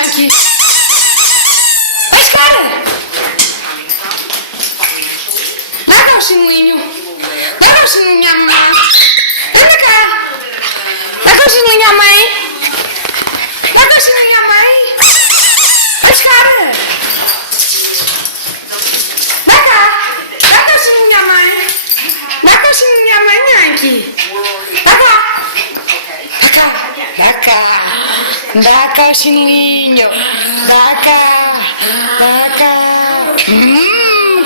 chinelinho aqui. Mas, cara! Dá cá o chinelinho. Dá cá o chinelinho à mamãe. Anda cá. Dá cá o chinelinho à mãe. Dá cá o chinelinho à mãe. Mas, cara! Dá cá. Dá cá o chinelinho à mãe. Dá cá o chinelinho à mãe aqui. Dá cá. Dá cá. Dá cá. Dá cá o chinelinho. Dá cá. Dá cá.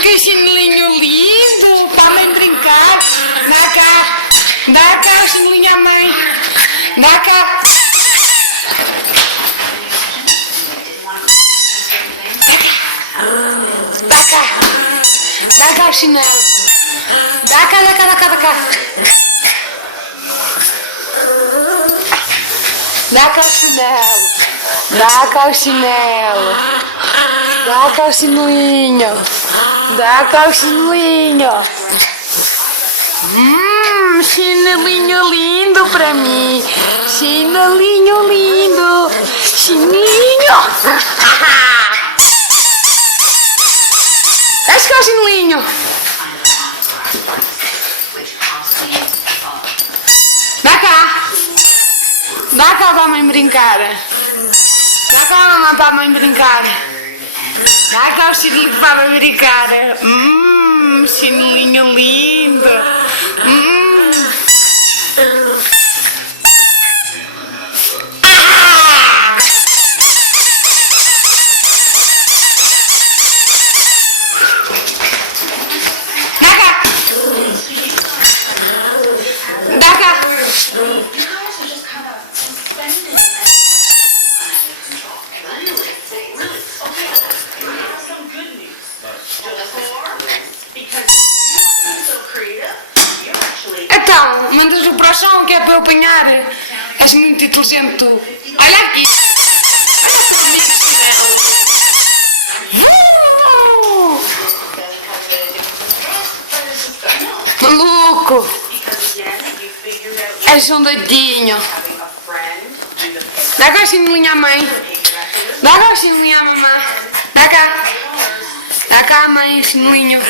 Que chinelinho lindo. Podem brincar. Dá cá. Dá cá o chinelinho à mãe. Dá cá. Dá cá. Dá cá o chinelo. Dá cá, dá cá, dá cá, dá cá. Dá cá o chinelo. Dá cá o chinelo. Dá cá o chinelinho. Dá cá o chinelinho. Chinelinho lindo pra mim. Chinelinho lindo. Chinelinho. Acho que é o chinelinho. Dá cá. Dá cá pra mãe brincar. Dá cá, mamãe, pra mãe brincar. Dá cá o chinelinho pra mãe brincar. Chinelinho lindo. Dá cá. Dá cá. Então, mandas-o para o chão que é para eu apanhar. És muito inteligente tu. Olha aqui. Maluco. És um doidinho. Dá cá o chinelinho à mãe. Dá cá o chinelinho à mamãe. Dá cá. Dá cá a mãe o chinelinho.